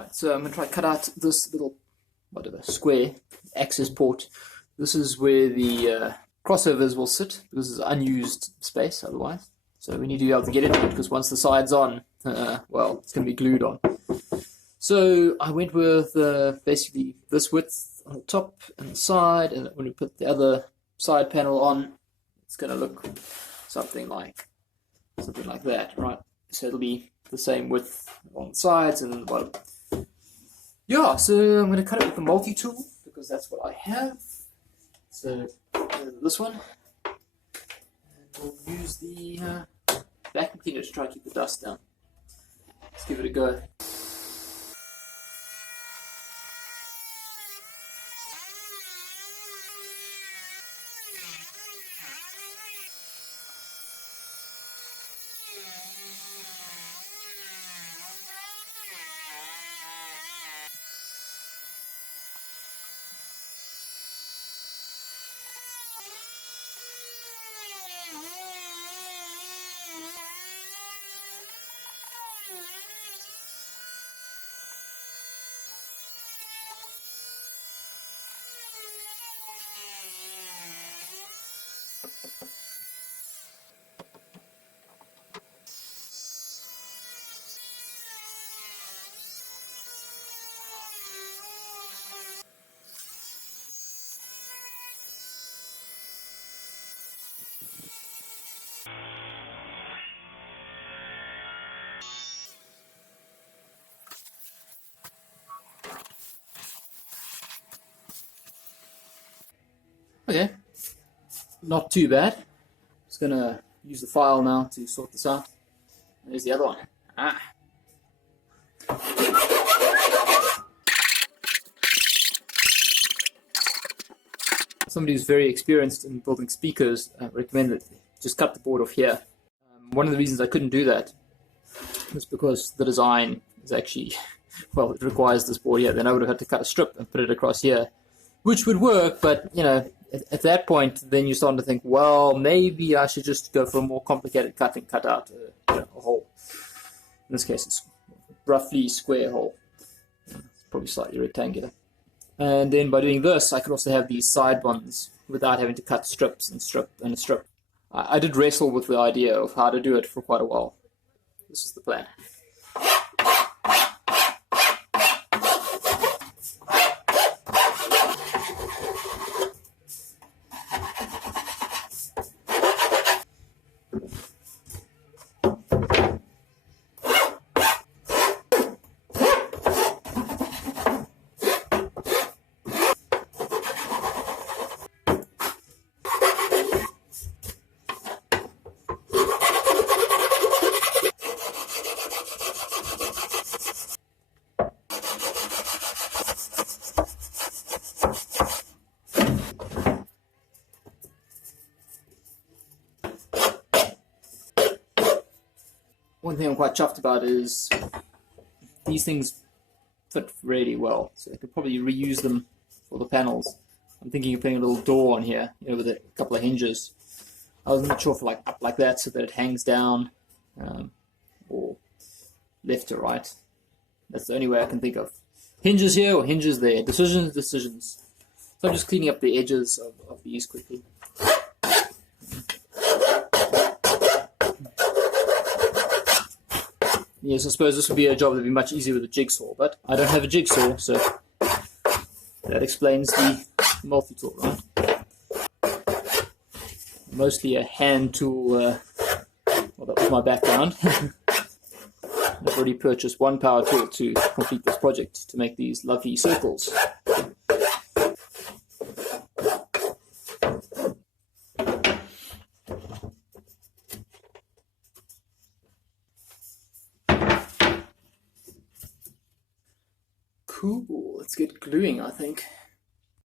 Right, so I'm going to try to cut out this little, whatever, square access port. This is where the crossovers will sit, because it's unused space otherwise. So we need to be able to get into it, because once the side's on, well, it's going to be glued on. So I went with basically this width on the top and the side, and when we put the other side panel on, it's going to look something like that, right? So it'll be the same width on the sides and the bottom. Yeah, so I'm going to cut it with the multi-tool, because that's what I have. So this one, and we'll use the vacuum cleaner to try to keep the dust down. Let's give it a go. Okay, not too bad. Just gonna use the file now to sort this out. There's the other one. Somebody who's very experienced in building speakers recommended just cut the board off here. One of the reasons I couldn't do that was because the design is actually, well, it requires this board here. Then I would have had to cut a strip and put it across here, which would work, but you know, at that point, then you're starting to think, well, maybe I should just go for a more complicated cut and cut out a hole. In this case, it's roughly square hole. It's probably slightly rectangular. And then by doing this, I could also have these side ones without having to cut strips and strip and strip. I did wrestle with the idea of how to do it for quite a while. This is the plan. One thing I'm quite chuffed about is these things fit really well, so I could probably reuse them for the panels. I'm thinking of putting a little door on here, you know, with a couple of hinges. I was not sure for like up like that so that it hangs down, or left to right. That's the only way I can think of. Hinges here or hinges there. Decisions. So I'm just cleaning up the edges of these quickly. Yes, I suppose this would be a job that would be much easier with a jigsaw, but I don't have a jigsaw, so that explains the multi-tool, right? Mostly a hand tool, well, that was my background. I've already purchased one power tool to complete this project to make these lovely circles. Cool, let's get gluing, I think.